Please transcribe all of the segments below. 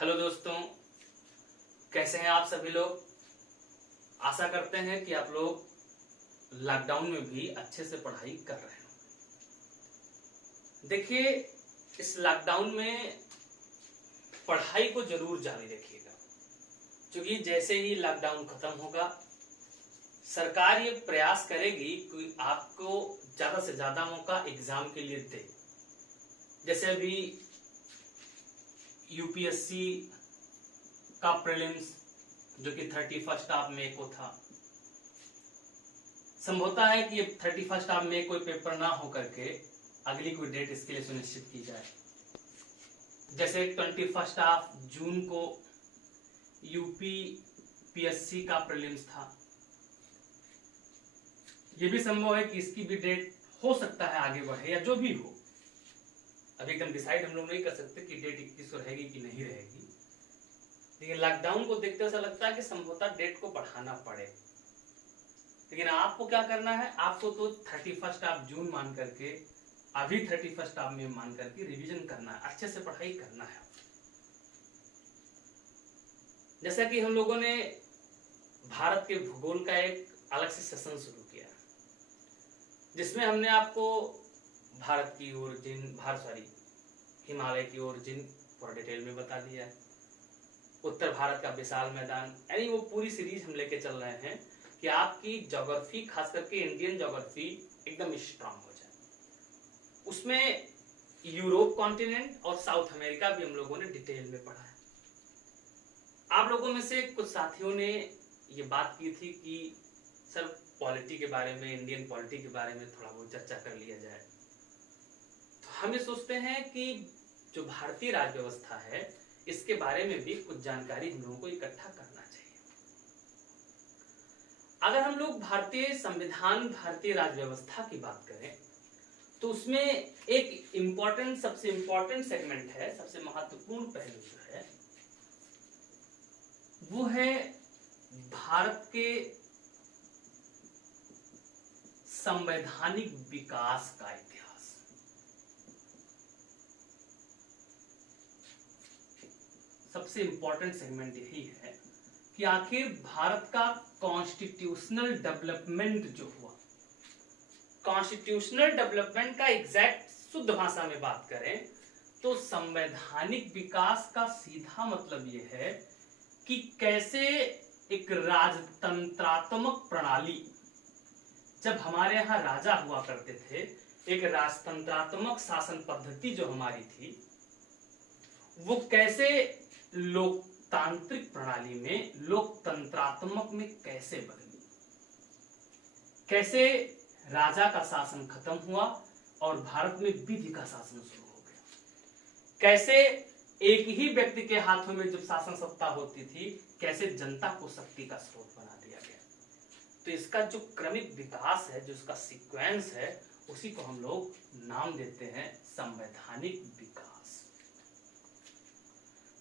Hello दोस्तों, कैसे हैं आप सभी लोग। आशा करते हैं कि आप लोग लॉकडाउन में भी अच्छे से पढ़ाई कर रहे हो। देखिए, इस लॉकडाउन में पढ़ाई को जरूर जारी रखिएगा, क्योंकि जैसे ही लॉकडाउन खत्म होगा सरकार ये प्रयास करेगी कि आपको ज्यादा से ज्यादा मौका एग्जाम के लिए दे। जैसे अभी यूपीएससी का प्रीलिम्स जो कि 31 मई को था, संभवता है कि 31 मई कोई पेपर ना हो करके अगली कोई डेट इसके लिए सुनिश्चित की जाए। जैसे 21 जून को यूपी पीएससी का प्रीलिम्स था, ये भी संभव है कि इसकी भी डेट हो सकता है आगे बढ़े या जो भी हो। अभी एकदम डिसाइड हम लोग नहीं कर सकते कि डेट 21 को रहेगी कि नहीं रहेगी, लेकिन लॉकडाउन को देखते ऐसा लगता है कि संभवतः डेट को बढ़ाना पड़े। लेकिन आपको क्या करना है, आपको तो 31 जून मान करके, अभी 31 में मान करके रिवीजन करना है, अच्छे से पढ़ाई करना है। जैसा कि हम लोगों ने भारत के भूगोल का एक अलग से सेशन शुरू किया, जिसमें हमने आपको भारत की ओरिजिन, हिमालय की ओरिजिन पूरा डिटेल में बता दिया है। उत्तर भारत का विशाल मैदान, यानी वो पूरी सीरीज हम लेके चल रहे हैं कि आपकी ज्योग्राफी, खास करके इंडियन ज्योग्राफी एकदम स्ट्रांग हो जाए। उसमें यूरोप कॉन्टिनेंट और साउथ अमेरिका भी हम लोगों ने डिटेल में पढ़ा है। आप लोगों में से कुछ साथियों ने ये बात की थी कि सर पॉलिटी के बारे में, इंडियन पॉलिटी के बारे में थोड़ा बहुत चर्चा कर लिया जाए। तो हम ये सोचते हैं कि जो भारतीय राज्य व्यवस्था है, इसके बारे में भी कुछ जानकारी हम लोगों को इकट्ठा करना चाहिए। अगर हम लोग भारतीय संविधान, भारतीय राज्य व्यवस्था की बात करें तो उसमें एक सबसे इंपॉर्टेंट सेगमेंट है, सबसे महत्वपूर्ण पहलू जो है वो है भारत के संवैधानिक विकास का इतिहास। सबसे इंपॉर्टेंट सेगमेंट यही है कि आखिर भारत का कॉन्स्टिट्यूशनल डेवलपमेंट जो हुआ, कॉन्स्टिट्यूशनल डेवलपमेंट का एग्जैक्ट शुद्ध भाषा में बात करें तो संवैधानिक विकास का सीधा मतलब यह है कि कैसे एक राजतंत्रात्मक प्रणाली, जब हमारे यहां राजा हुआ करते थे, एक राजतंत्रात्मक शासन पद्धति जो हमारी थी, वो कैसे लोकतांत्रिक प्रणाली में, लोकतंत्रात्मक में कैसे बदली, कैसे राजा का शासन खत्म हुआ और भारत में विधि का शासन शुरू हो गया, कैसे एक ही व्यक्ति के हाथों में जब शासन सत्ता होती थी, कैसे जनता को शक्ति का स्रोत बना दिया गया। तो इसका जो क्रमिक विकास है, जो इसका सीक्वेंस है, उसी को हम लोग नाम देते हैं संवैधानिक विकास।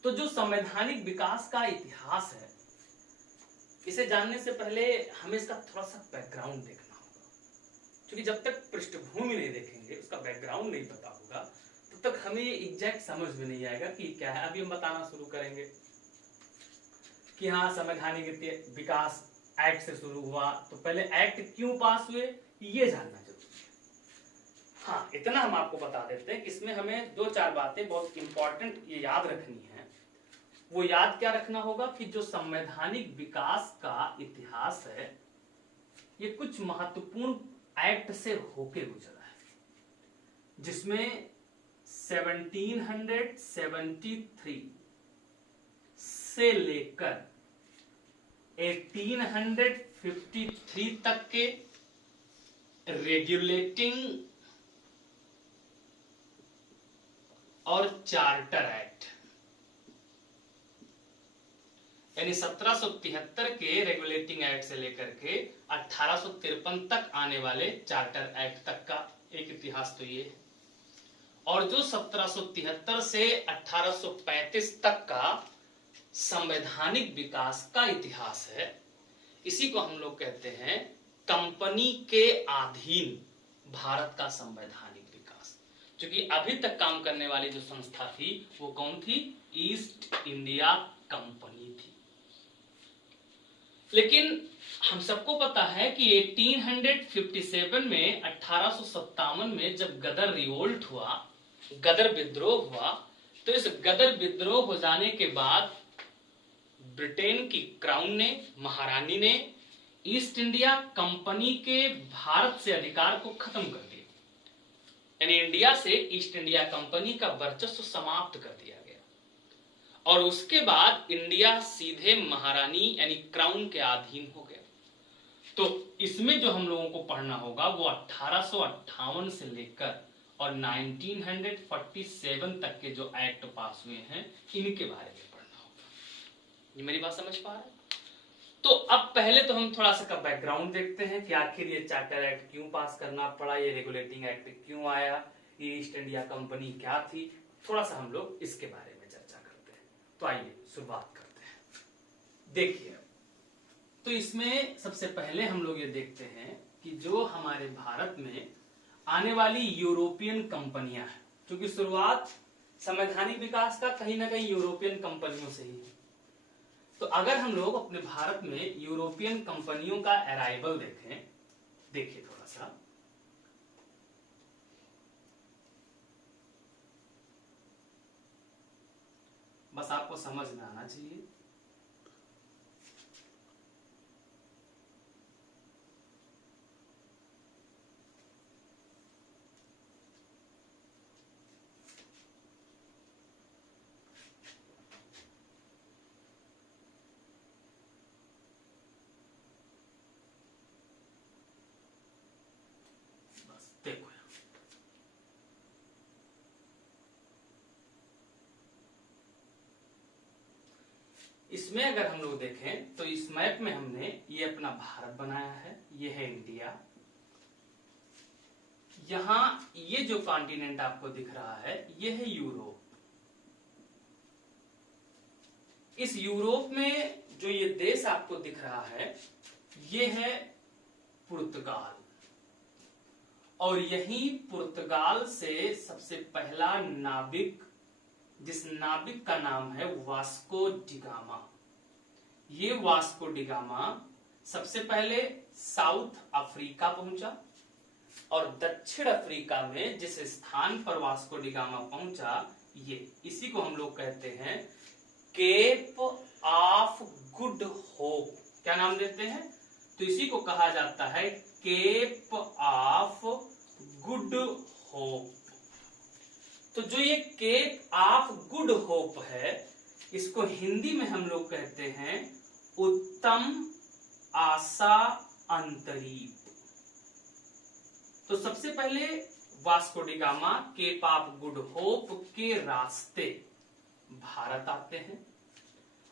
तो जो संवैधानिक विकास का इतिहास है, इसे जानने से पहले हमें इसका थोड़ा सा बैकग्राउंड देखना होगा, क्योंकि जब तक पृष्ठभूमि नहीं देखेंगे, उसका बैकग्राउंड नहीं पता होगा, तब तक हमें एग्जैक्ट समझ में नहीं आएगा कि क्या है। अभी हम बताना शुरू करेंगे कि हाँ, संवैधानिक विकास एक्ट से शुरू हुआ, तो पहले एक्ट क्यों पास हुए ये जानना जरूरी है। हाँ, इतना हम आपको बता देते हैं कि इसमें हमें 2-4 बातें बहुत इंपॉर्टेंट ये याद रखनी है। वो याद क्या रखना होगा कि जो संवैधानिक विकास का इतिहास है, ये कुछ महत्वपूर्ण एक्ट से होके गुजरा है, जिसमें 1773 से लेकर 1853 तक के रेगुलेटिंग और चार्टर एक्ट, यानी 1773 के रेगुलेटिंग एक्ट से लेकर के 1853 तक आने वाले चार्टर एक्ट तक का एक इतिहास तो ये है। और जो 1773 से 1835 तक का संवैधानिक विकास का इतिहास है, इसी को हम लोग कहते हैं कंपनी के अधीन भारत का संवैधानिक विकास। क्योंकि अभी तक काम करने वाली जो संस्था थी वो कौन थी? ईस्ट इंडिया कंपनी थी। लेकिन हम सबको पता है कि 1857 में 1857 में जब गदर रिवोल्ट हुआ, गदर विद्रोह हुआ, तो इस गदर विद्रोह हो जाने के बाद ब्रिटेन की क्राउन ने, महारानी ने ईस्ट इंडिया कंपनी के भारत से अधिकार को खत्म कर दिया। यानी इंडिया से ईस्ट इंडिया कंपनी का वर्चस्व समाप्त कर दिया गया और उसके बाद इंडिया सीधे महारानी यानी क्राउन के अधीन हो गया। तो इसमें जो हम लोगों को पढ़ना होगा वो 1858 से लेकर और 1947 तक के जो एक्ट पास हुए हैं इनके बारे में पढ़ना होगा। ये मेरी बात समझ पा रहे हैं? तो अब पहले तो हम थोड़ा सा का बैकग्राउंड देखते हैं कि आखिर ये चार्टर एक्ट क्यों पास करना पड़ा, ये रेगुलेटिंग एक्ट क्यों आया, ये ईस्ट इंडिया कंपनी क्या थी, थोड़ा सा हम लोग इसके बारे में चर्चा करते हैं। तो आइए शुरुआत करते हैं। देखिए, तो इसमें सबसे पहले हम लोग ये देखते हैं कि जो हमारे भारत में आने वाली यूरोपियन कंपनियां हैं, क्योंकि शुरुआत संवैधानिक विकास का कहीं ना कहीं यूरोपियन कंपनियों से ही है। तो अगर हम लोग अपने भारत में यूरोपियन कंपनियों का अराइवल देखें, देखिए थोड़ा सा, बस आपको समझ में आना चाहिए। देखो, इसमें अगर हम लोग देखें तो इस मैप में हमने ये अपना भारत बनाया है, ये है इंडिया। यहां ये जो कॉन्टिनेंट आपको दिख रहा है ये है यूरोप। इस यूरोप में जो ये देश आपको दिख रहा है ये है पुर्तगाल, और यही पुर्तगाल से सबसे पहला नाविक, जिस नाविक का नाम है वास्को डिगामा, ये वास्को डिगामा सबसे पहले साउथ अफ्रीका पहुंचा और दक्षिण अफ्रीका में जिस स्थान पर वास्को डिगामा पहुंचा ये, इसी को हम लोग कहते हैं केप ऑफ गुड होप। क्या नाम देते हैं? तो इसी को कहा जाता है केप ऑफ गुड होप। तो जो ये केप ऑफ गुड होप है, इसको हिंदी में हम लोग कहते हैं उत्तम आशा अंतरीप। तो सबसे पहले Vasco da Gama Cape of Good Hope के रास्ते भारत आते हैं,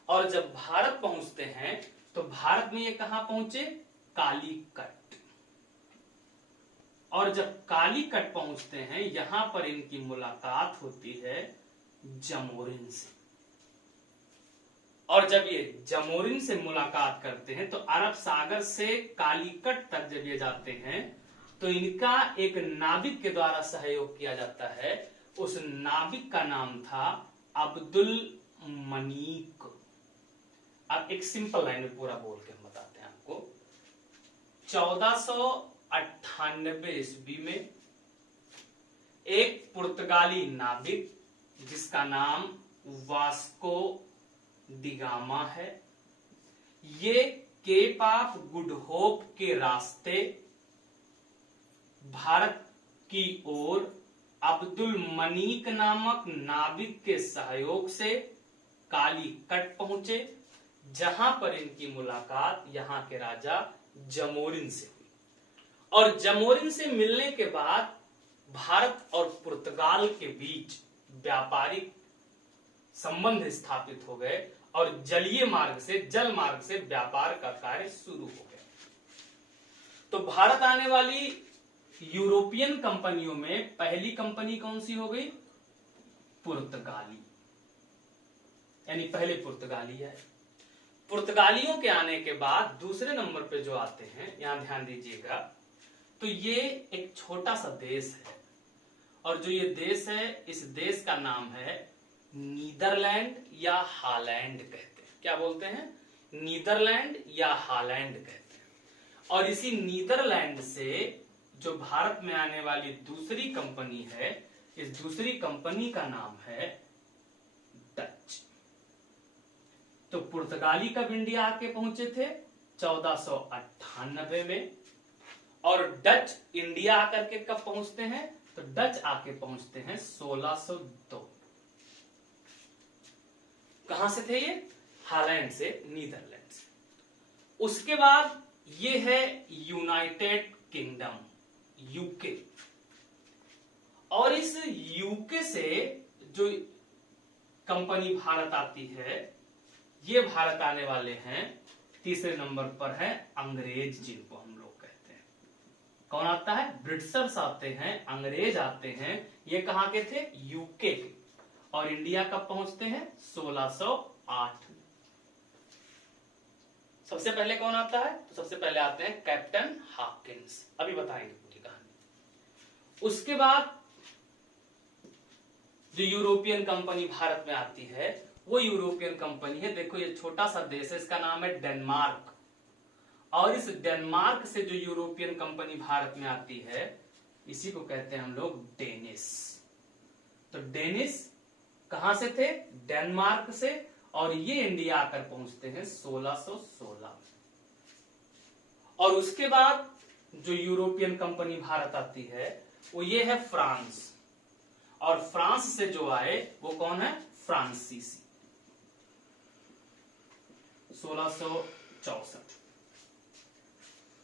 और जब भारत पहुंचते हैं तो भारत में ये कहां पहुंचे? कालीकट। और जब कालीकट पहुंचते हैं यहां पर इनकी मुलाकात होती है जमोरिन से, और जब ये जमोरिन से मुलाकात करते हैं तो अरब सागर से कालीकट तक जब ये जाते हैं तो इनका एक नाविक के द्वारा सहयोग किया जाता है। उस नाविक का नाम था अब्दुल मनीक। अब एक सिंपल लाइन में पूरा बोल के हम बताते हैं आपको। 1498 ईस्वी में एक पुर्तगाली नाविक जिसका नाम वास्को डिगामा है, ये केप ऑफ गुड होप के रास्ते भारत की ओर अब्दुल मनीक नामक नाविक के सहयोग से कालीकट पहुंचे, जहां पर इनकी मुलाकात यहां के राजा जमोरिन से हुई। और जमोरिन से मिलने के बाद भारत और पुर्तगाल के बीच व्यापारिक संबंध स्थापित हो गए और जलीय मार्ग से, जल मार्ग से व्यापार का कार्य शुरू हो गया। तो भारत आने वाली यूरोपियन कंपनियों में पहली कंपनी कौन सी हो गई? पुर्तगाली, यानी पहले पुर्तगाली है। पुर्तगालियों के आने के बाद दूसरे नंबर पे जो आते हैं, यहां ध्यान दीजिएगा, तो ये एक छोटा सा देश है और जो ये देश है, इस देश का नाम है नीदरलैंड या हालैंड कहते हैं। क्या बोलते हैं? नीदरलैंड या हालैंड कहते हैं। और इसी नीदरलैंड से जो भारत में आने वाली दूसरी कंपनी है, इस दूसरी कंपनी का नाम है डच। तो पुर्तगाली कब इंडिया आके पहुंचे थे? 1498 में। और डच इंडिया आकर के कब पहुंचते हैं? तो डच आके पहुंचते हैं 1602। कहां से थे ये? हालैंड से, नीदरलैंड से। उसके बाद ये है यूनाइटेड किंगडम, यूके। और इस यूके से जो कंपनी भारत आती है, ये भारत आने वाले हैं, तीसरे नंबर पर है अंग्रेज, जिनको हम लोग कहते हैं। कौन आता है? ब्रिटिशर्स आते हैं, अंग्रेज आते हैं। ये कहां के थे? यूके के। और इंडिया कब पहुंचते हैं? 1608 में। सबसे पहले कौन आता है? तो सबसे पहले आते हैं कैप्टन हॉकिंस। अभी बताएंगे पूरी कहानी। उसके बाद जो यूरोपियन कंपनी भारत में आती है, वो यूरोपियन कंपनी है, देखो ये छोटा सा देश है, इसका नाम है डेनमार्क। और इस डेनमार्क से जो यूरोपियन कंपनी भारत में आती है, इसी को कहते हैं हम लोग डेनिस। तो डेनिस कहां से थे? डेनमार्क से। और ये इंडिया आकर पहुंचते हैं 1616 में। और उसके बाद जो यूरोपियन कंपनी भारत आती है, वो ये है फ्रांस। और फ्रांस से जो आए वो कौन है? फ्रांसीसी, 1664।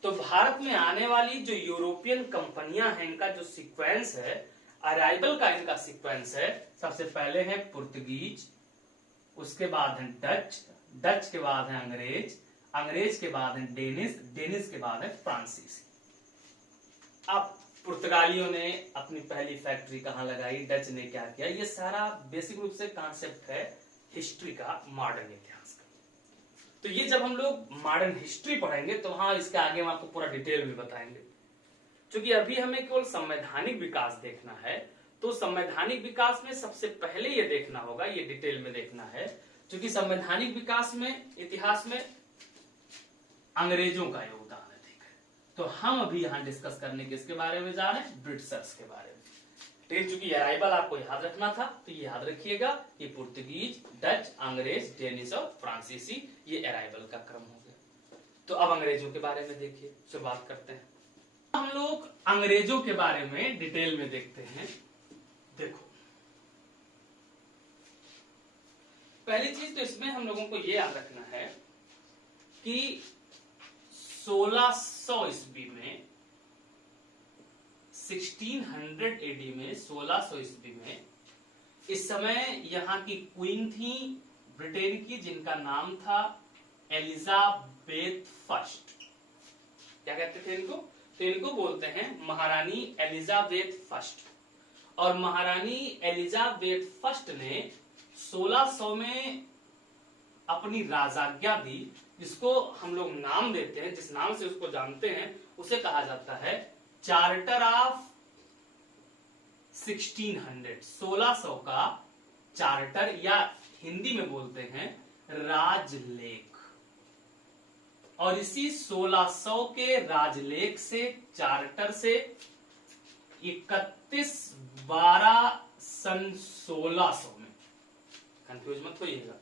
तो भारत में आने वाली जो यूरोपियन कंपनियां हैं, इनका जो सीक्वेंस है, अराइवल का इनका सीक्वेंस है, सबसे पहले है पुर्तगीज, उसके बाद है डच, डच के बाद है अंग्रेज, अंग्रेज के बाद है डेनिस, डेनिस के बाद है फ्रांसीसी। अब पुर्तगालियों ने अपनी पहली फैक्ट्री कहां लगाई, डच ने क्या किया, ये सारा बेसिक रूप से कॉन्सेप्ट है हिस्ट्री का, मॉडर्न इतिहास का। तो ये जब हम लोग मॉडर्न हिस्ट्री पढ़ेंगे तो वहां इसके आगे हम आपको पूरा डिटेल में बताएंगे। क्योंकि अभी हमें केवल संवैधानिक विकास देखना है, तो संवैधानिक विकास में सबसे पहले ये देखना होगा, ये डिटेल में देखना है, क्योंकि संवैधानिक विकास में, इतिहास में अंग्रेजों का योगदान है। ठीक है, तो हम अभी यहां डिस्कस करने के इसके बारे में जा रहे हैं, ब्रिटिशर्स के बारे में। लेकिन चूंकि अराइवल आपको याद रखना था, तो ये याद रखिएगा कि पुर्तगीज, डच, अंग्रेज, डेनिस और फ्रांसीसी, ये अराइवल का क्रम हो गया। तो अब अंग्रेजों के बारे में देखिए, शुरुआत करते हैं। हम लोग अंग्रेजों के बारे में डिटेल में देखते हैं। देखो, पहली चीज तो इसमें हम लोगों को ये याद रखना है कि 1600 ईस्वी में, 1600 एडी में, 1600 ईस्वी में, इस समय यहां की क्वीन थी ब्रिटेन की, जिनका नाम था एलिजाबेथ फर्स्ट। क्या कहते थे इनको? तो इनको बोलते हैं महारानी एलिजाबेथ फर्स्ट। और महारानी एलिजाबेथ फर्स्ट ने 1600 में अपनी राजाज्ञा दी, जिसको हम लोग नाम देते हैं, जिस नाम से उसको जानते हैं, उसे कहा जाता है चार्टर ऑफ 1600। 1600 का चार्टर, या हिंदी में बोलते हैं राजलेख। और इसी 1600 के राजलेख से, चार्टर से 31/12 सन 1600 में, कंफ्यूज मत होइएगा,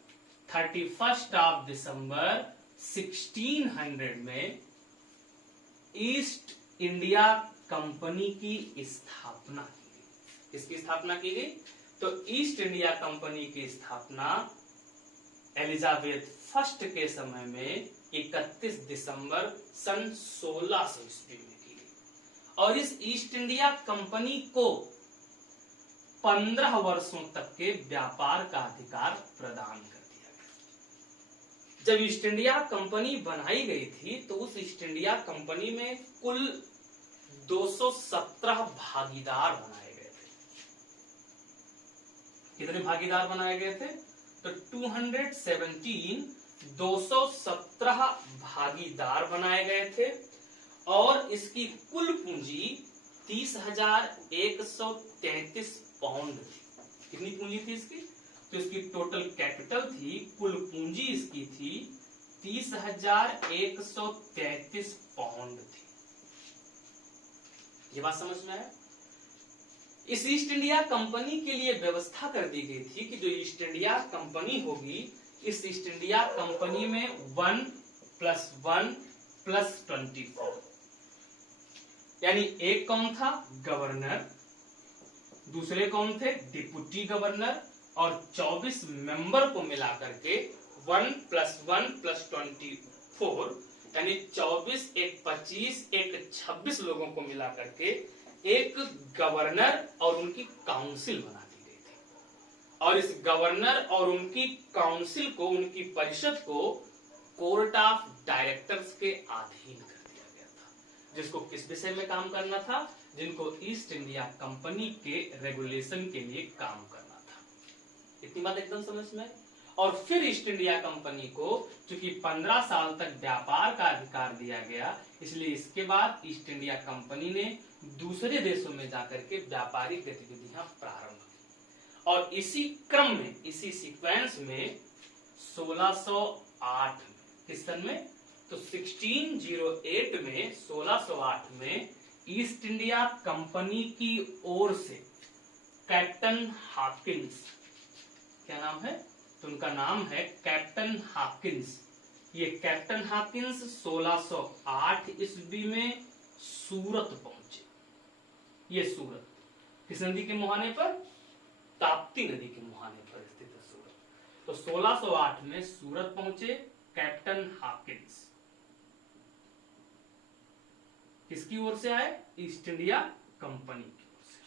31 दिसंबर 1600 में ईस्ट इंडिया कंपनी की स्थापना की गई। किसकी स्थापना की गई? तो ईस्ट इंडिया कंपनी की स्थापना एलिजाबेथ फर्स्ट के समय में 31 दिसंबर सन 1600 ईस्वी में की गई। और इस ईस्ट इंडिया कंपनी को 15 वर्षों तक के व्यापार का अधिकार प्रदान कर दिया गया। जब ईस्ट इंडिया कंपनी बनाई गई थी, तो उस ईस्ट इंडिया कंपनी में कुल 217 भागीदार बनाए गए थे। कितने भागीदार बनाए गए थे? तो 217 भागीदार बनाए गए थे। और इसकी कुल पूंजी 30,133 पाउंड थी। कितनी पूंजी थी इसकी? तो इसकी टोटल कैपिटल थी, कुल पूंजी इसकी थी 30,133 पाउंड थी। ये बात समझ में आया? इस ईस्ट इंडिया कंपनी के लिए व्यवस्था कर दी गई थी कि जो ईस्ट इंडिया कंपनी होगी, इस ईस्ट इंडिया कंपनी में 1 + 1 + 24, यानी एक कौन था? गवर्नर, दूसरे कौन थे? डिप्टी गवर्नर, और 24 मेंबर को मिलाकर के 1 + 1 + 24, यानी 24 एक 25 एक 26 लोगों को मिलाकर के एक गवर्नर और उनकी काउंसिल बना दी गई थी। और इस गवर्नर और उनकी काउंसिल को, उनकी परिषद को कोर्ट ऑफ डायरेक्टर्स के अधीन कर दिया गया था, जिसको किस विषय में काम करना था? जिनको ईस्ट इंडिया कंपनी के रेगुलेशन के लिए काम करना था। इतनी बात एकदम समझ में? और फिर ईस्ट इंडिया कंपनी को चूंकि 15 साल तक व्यापार का अधिकार दिया गया, इसलिए इसके बाद ईस्ट इंडिया कंपनी ने दूसरे देशों में जाकर के व्यापारिक गतिविधियां प्रारंभ की। और इसी क्रम में, इसी सीक्वेंस में 1608 में, किस सन में? तो 1608 में ईस्ट इंडिया कंपनी की ओर से कैप्टन हॉकिंस, क्या नाम है? तो उनका नाम है कैप्टन हॉकिंस। ये कैप्टन हॉकिंस 1608 ईस्वी में सूरत पहुंचे। ये सूरत किस नदी के मुहाने पर? ताप्ती नदी के मुहाने पर स्थित है सूरत। तो 1608 में सूरत पहुंचे कैप्टन हॉकिंस। किसकी ओर से आए? ईस्ट इंडिया कंपनी की ओर से।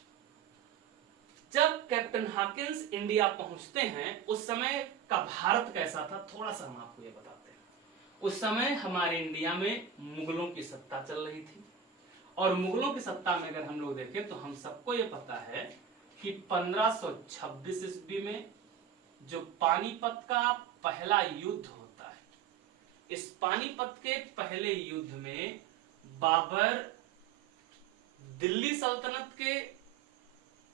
जब कैप्टन हॉकिंस इंडिया पहुंचते हैं, उस समय का भारत कैसा था, थोड़ा सा हम आपको ये बताते हैं। उस समय हमारे इंडिया में मुगलों की सत्ता चल रही थी, और मुगलों की सत्ता में अगर हम लोग देखें तो हम सबको ये पता है कि 1526 ईस्वी में जो पानीपत का पहला युद्ध होता है, इस पानीपत के पहले युद्ध में बाबर दिल्ली सल्तनत के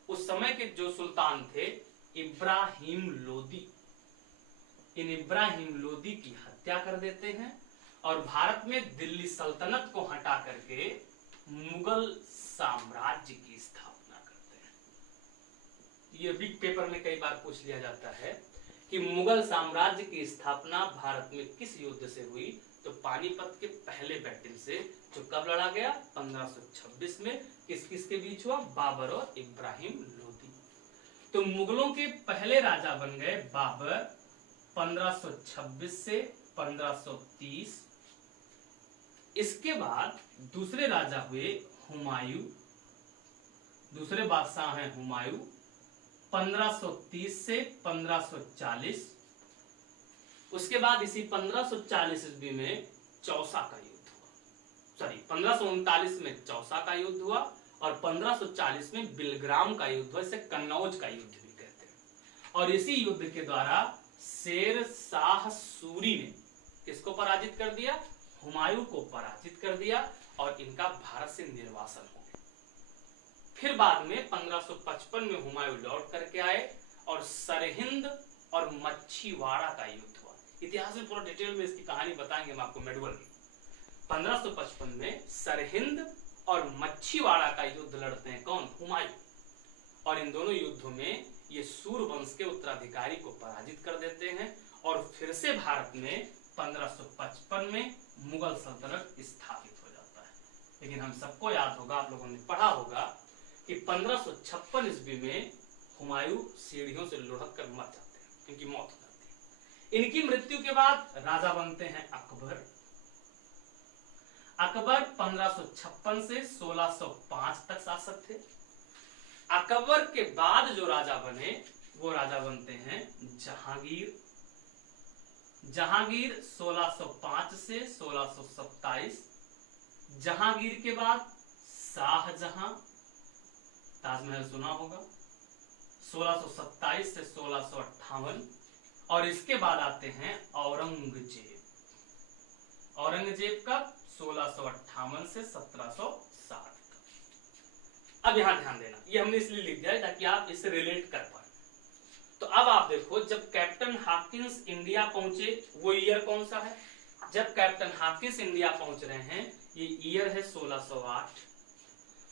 उस समय के जो सुल्तान थे इब्राहिम लोदी, इन इब्राहिम लोदी की हत्या कर देते हैं और भारत में दिल्ली सल्तनत को हटा करके मुगल साम्राज्य की स्थापना करते हैं। ये बिग पेपर में कई बार पूछ लिया जाता है कि मुगल साम्राज्य की स्थापना भारत में किस युद्ध से हुई? तो पानीपत के पहले बैटल से, जो कब लड़ा गया? 1526 में। किस किस के बीच हुआ? बाबर और इब्राहिम लोदी। तो मुगलों के पहले राजा बन गए बाबर 1526 से 1530। इसके बाद दूसरे राजा हुए हुमायूं, दूसरे बादशाह हैं हुमायूं 1530 से 1540। उसके बाद इसी 1540 ईस्वी में चौसा का युद्ध हुआ, 1539 में चौसा का युद्ध हुआ और 1540 में बिलग्राम का युद्ध हुआ, इसे कन्नौज का युद्ध भी कहते हैं। और इसी युद्ध के द्वारा शेर शाह सूरी ने किसको पराजित कर दिया? हुमायूं को पराजित कर दिया और इनका भारत से निर्वासन हो गया। फिर बाद में 1555 में हुमायूं लौट करके आए और सरहिंद और मच्छीवाड़ा का युद्ध हुआ। इतिहास में पूरा डिटेल में इसकी कहानी बताएंगे हम आपको मेडुअल में। 1555 में सरहिंद और मच्छीवाड़ा का युद्ध लड़ते हैं कौन? हुमायूं। और इन दोनों युद्धों में ये सूर वंश के उत्तराधिकारी को पराजित कर देते हैं और फिर से भारत में 1555 में मुगल सल्तनत स्थापित हो जाता है। लेकिन हम सबको याद होगा, आप लोगों ने पढ़ा होगा कि 1556 ईस्वी में हुमायूं सीढ़ियों से लुढ़क कर मर जाते हैं, इनकी मौत हो जाती है। इनकी मृत्यु के बाद राजा बनते हैं अकबर। अकबर 1556 से 1605 तक शासक थे। अकबर के बाद जो राजा बने वो राजा बनते हैं जहांगीर। जहांगीर 1605 से 1627। जहांगीर के बाद शाहजहां, ताजमहल सुना होगा, 1627 से 1658। और इसके बाद आते हैं औरंगजेब। औरंगजेब का 1658 से 1760 तक। अब यहां ध्यान देना, ये हमने इसलिए लिख दिया है ताकि आप इससे रिलेट कर पाए। तो अब आप देखो, जब कैप्टन हॉकिंस इंडिया पहुंचे, वो ईयर कौन सा है? जब कैप्टन हॉकिंस इंडिया पहुंच रहे हैं, ये ईयर है 1608।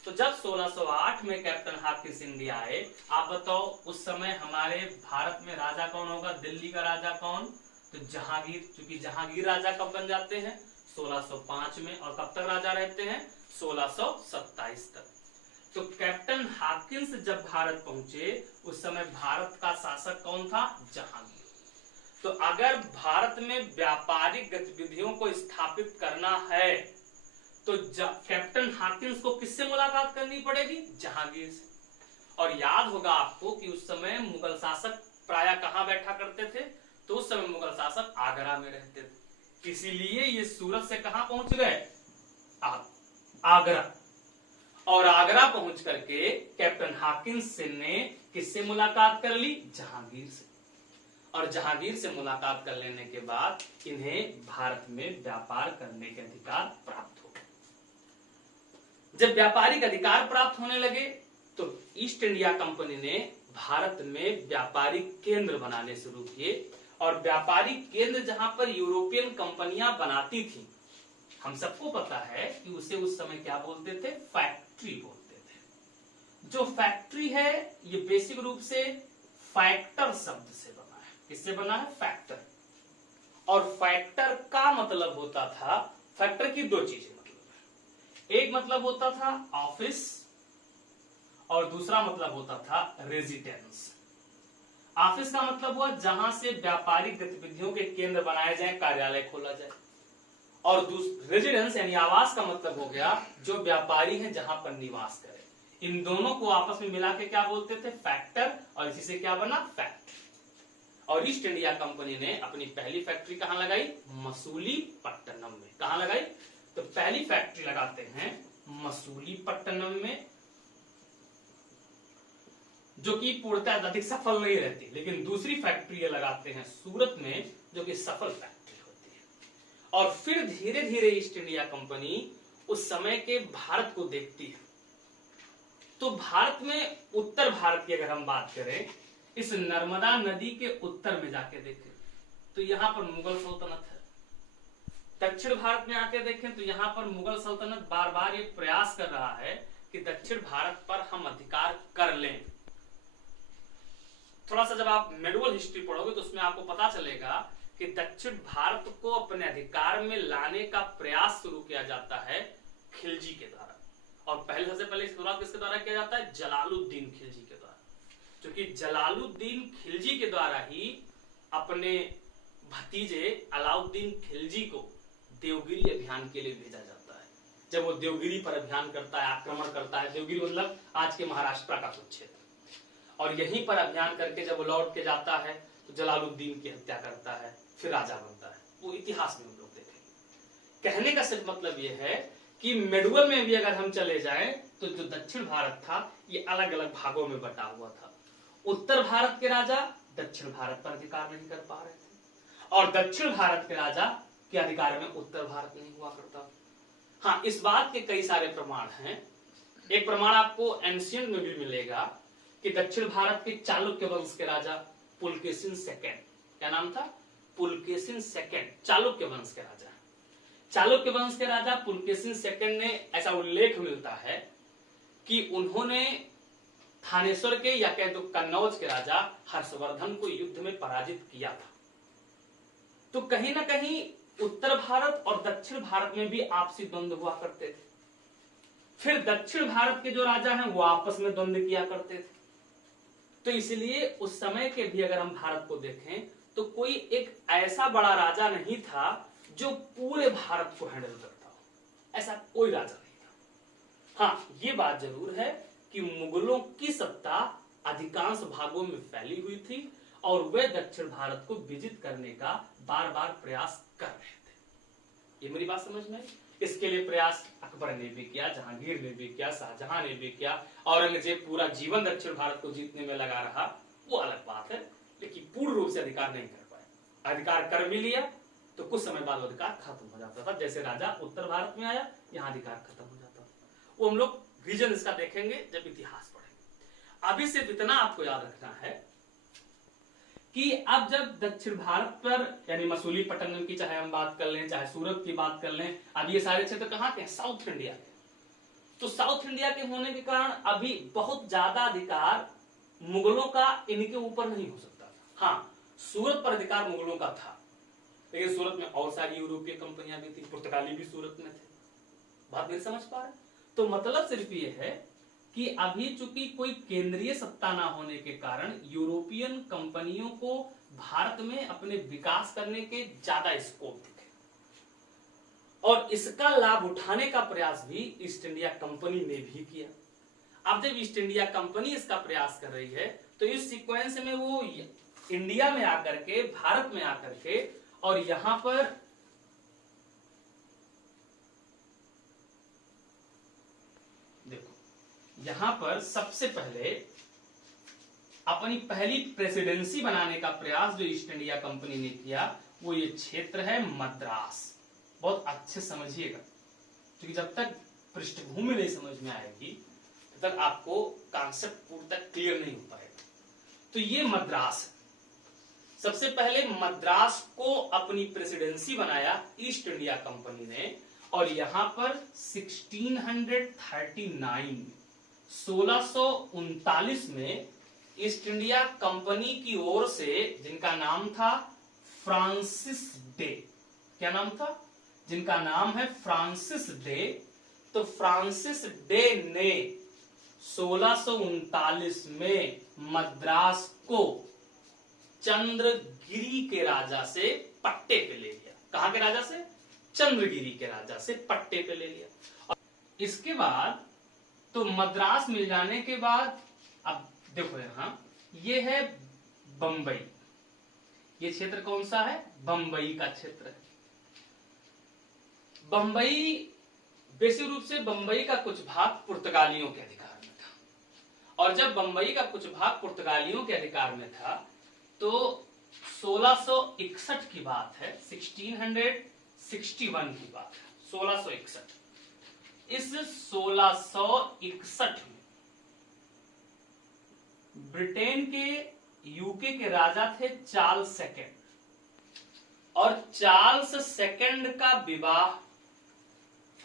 तो जब 1608 में कैप्टन हॉकिंस इंडिया आए, आप बताओ उस समय हमारे भारत में राजा कौन होगा? दिल्ली का राजा कौन? तो जहांगीर। क्योंकि जहांगीर राजा कब बन जाते हैं? 1605 में। और कब तक राजा रहते हैं? 1627 तक। तो कैप्टन हॉकिंस जब भारत पहुंचे, उस समय भारत का शासक कौन था? जहांगीर। तो अगर भारत में व्यापारिक गतिविधियों को स्थापित करना है तो कैप्टन हॉकिंस को किससे मुलाकात करनी पड़ेगी? जहांगीर से। और याद होगा आपको कि उस समय मुगल शासक प्रायः कहां बैठा करते थे? तो उस समय मुगल शासक आगरा में रहते थे, इसीलिए ये सूरत से कहां पहुंच गए? आगरा। और आगरा पहुंच करके कैप्टन हॉकिंस ने किससे मुलाकात कर ली? जहांगीर से। और जहांगीर से मुलाकात कर लेने के बाद इन्हें भारत में व्यापार करने के अधिकार प्राप्त हो गए। जब व्यापारिक अधिकार प्राप्त होने लगे तो ईस्ट इंडिया कंपनी ने भारत में व्यापारिक केंद्र बनाने शुरू किए। और व्यापारिक केंद्र जहां पर यूरोपियन कंपनियां बनाती थी, हम सबको पता है कि उसे उस समय क्या बोलते थे? फैक्ट्री बोलते थे। जो फैक्ट्री है ये बेसिक रूप से फैक्टर शब्द से बना है। किससे बना है? फैक्टर। और फैक्टर का मतलब होता था, फैक्टर की दो चीजें मतलब है। एक मतलब होता था ऑफिस और दूसरा मतलब होता था रेजिडेंस। ऑफिस का मतलब हुआ जहां से व्यापारिक गतिविधियों के केंद्र बनाए जाए, कार्यालय खोला जाए। और रेजिडेंस यानी आवास का मतलब हो गया जो व्यापारी है जहां पर निवास करे। इन दोनों को आपस में मिला के क्या बोलते थे? फैक्टर। और इसी से क्या बना? फैक्ट्री। और ईस्ट इंडिया कंपनी ने अपनी पहली फैक्ट्री कहां लगाई? मसूलीपट्टनम में। कहां लगाई? तो पहली फैक्ट्री लगाते हैं मसूलीपट्टनम में, जो कि पूर्णतः अधिक सफल नहीं रहती। लेकिन दूसरी फैक्ट्री ये लगाते हैं सूरत में, जो कि सफल फैक्ट्री होती है। और फिर धीरे धीरे ईस्ट इंडिया कंपनी उस समय के भारत को देखती है। तो भारत में उत्तर भारत की अगर हम बात करें, इस नर्मदा नदी के उत्तर में जाके देखें तो यहां पर मुगल सल्तनत है। दक्षिण भारत में आके देखें तो यहां पर मुगल सल्तनत बार बार ये प्रयास कर रहा है कि दक्षिण भारत पर हम अधिकार कर लें। थोड़ा सा जब आप मेडुअल हिस्ट्री पढ़ोगे तो उसमें आपको पता चलेगा कि दक्षिण भारत को अपने अधिकार में लाने का प्रयास शुरू किया जाता है खिलजी के द्वारा। और सबसे पहले शुरुआत किसके द्वारा किया जाता है? जलालुद्दीन खिलजी के द्वारा। क्योंकि जलालुद्दीन खिलजी के द्वारा ही अपने भतीजे अलाउद्दीन खिलजी को देवगिरी अभियान के लिए भेजा जाता है। जब वो देवगिरी पर अभियान करता है, आक्रमण करता है, देवगिरी मतलब आज के महाराष्ट्र का कुछ क्षेत्र, और यहीं पर अभियान करके जब वो लौट के जाता है तो जलालुद्दीन की हत्या करता है, फिर राजा बनता है। वो इतिहास में हम लोग देखेंगे। कहने का सिर्फ मतलब यह है कि मेडुअल में भी अगर हम चले जाएं तो जो दक्षिण भारत था ये अलग अलग भागों में बटा हुआ था। उत्तर भारत के राजा दक्षिण भारत पर अधिकार नहीं कर पा रहे थे, और दक्षिण भारत के राजा के अधिकार में उत्तर भारत नहीं हुआ करता। हाँ, इस बात के कई सारे प्रमाण हैं। एक प्रमाण आपको एंशियंट में भी मिलेगा कि दक्षिण भारत के चालुक्य वंश के राजा पुलकेशिन सेकंड, क्या नाम था? पुलकेशिन सेकंड, चालुक्य वंश के राजा। चालुक्य वंश के राजा पुलकेशिन सेकंड ने, ऐसा उल्लेख मिलता है कि उन्होंने थानेश्वर के या कह दो कन्नौज के राजा हर्षवर्धन को युद्ध में पराजित किया था। तो कहीं ना कहीं उत्तर भारत और दक्षिण भारत में भी आपसी द्वंद्व हुआ करते थे। फिर दक्षिण भारत के जो राजा हैं वो आपस में द्वंद्व किया करते थे। तो इसलिए उस समय के भी अगर हम भारत को देखें तो कोई एक ऐसा बड़ा राजा नहीं था जो पूरे भारत को हैंडल करता हो। ऐसा कोई राजा नहीं था। हाँ, ये बात जरूर है कि मुगलों की सत्ता अधिकांश भागों में फैली हुई थी और वे दक्षिण भारत को विजित करने का बार बार प्रयास कर रहे थे। ये मेरी बात समझ में? इसके लिए प्रयास अकबर ने भी किया, जहांगीर ने भी किया, शाहजहां ने भी किया, औरंगजेब पूरा जीवन दक्षिण भारत को जीतने में लगा रहा, वो अलग बात है। लेकिन पूर्ण रूप से अधिकार नहीं कर पाए। अधिकार कर भी लिया तो कुछ समय बाद अधिकार खत्म हो जाता था। जैसे राजा उत्तर भारत में आया, यहाँ अधिकार खत्म हो जाता था। वो हम लोग रीजन इसका देखेंगे जब इतिहास पढ़ेंगे। अभी सिर्फ इतना आपको याद रखना है कि अब जब दक्षिण भारत पर यानी मसूलीपट्टनम की चाहे हम बात कर लें, चाहे सूरत की बात कर लें, अब ये सारे क्षेत्र कहाँ के हैं? साउथ इंडिया के। तो साउथ इंडिया के होने के कारण अभी बहुत ज्यादा अधिकार मुगलों का इनके ऊपर नहीं हो सकता था। हाँ, सूरत पर अधिकार मुगलों का था, लेकिन सूरत में और सारी यूरोपीय कंपनियां भी थी, पुर्तगाली भी सूरत में थे। बात नहीं समझ पा रहे? तो मतलब सिर्फ ये है कि अभी चूंकि कोई केंद्रीय सत्ता ना होने के कारण यूरोपियन कंपनियों को भारत में अपने विकास करने के ज्यादा स्कोप दिखे, और इसका लाभ उठाने का प्रयास भी ईस्ट इंडिया कंपनी ने भी किया। अब जब ईस्ट इंडिया कंपनी इसका प्रयास कर रही है तो इस सीक्वेंस में वो इंडिया में आकर के, भारत में आकर के, और यहां पर देखो, यहां पर सबसे पहले अपनी पहली प्रेसिडेंसी बनाने का प्रयास जो ईस्ट इंडिया कंपनी ने किया वो ये क्षेत्र है मद्रास। बहुत अच्छे समझिएगा, क्योंकि जब तक पृष्ठभूमि नहीं समझ में आएगी तब तक आपको कॉन्सेप्ट पूर्ण तक क्लियर नहीं हो पाएगा। तो ये मद्रास है। सबसे पहले मद्रास को अपनी प्रेसिडेंसी बनाया ईस्ट इंडिया कंपनी ने, और यहां पर 1639 में ईस्ट इंडिया कंपनी की ओर से, जिनका नाम था फ्रांसिस डे, क्या नाम था? जिनका नाम है फ्रांसिस डे, तो फ्रांसिस डे ने 1639 में मद्रास को चंद्रगिरी के राजा से पट्टे पे ले लिया। कहां के राजा से? चंद्रगिरी के राजा से पट्टे पे ले लिया। और इसके बाद तो मद्रास मिल जाने के बाद अब देखो यहां ये है बंबई। ये क्षेत्र कौन सा है? बंबई का क्षेत्र है। बंबई बेसिक रूप से बंबई का कुछ भाग पुर्तगालियों के अधिकार में था, और जब बंबई का कुछ भाग पुर्तगालियों के अधिकार में था तो 1661 की बात है, 1661 की बात है, 1661। इस 1661 में ब्रिटेन के, यूके के राजा थे चार्ल्स सेकंड, और चार्ल्स सेकंड का विवाह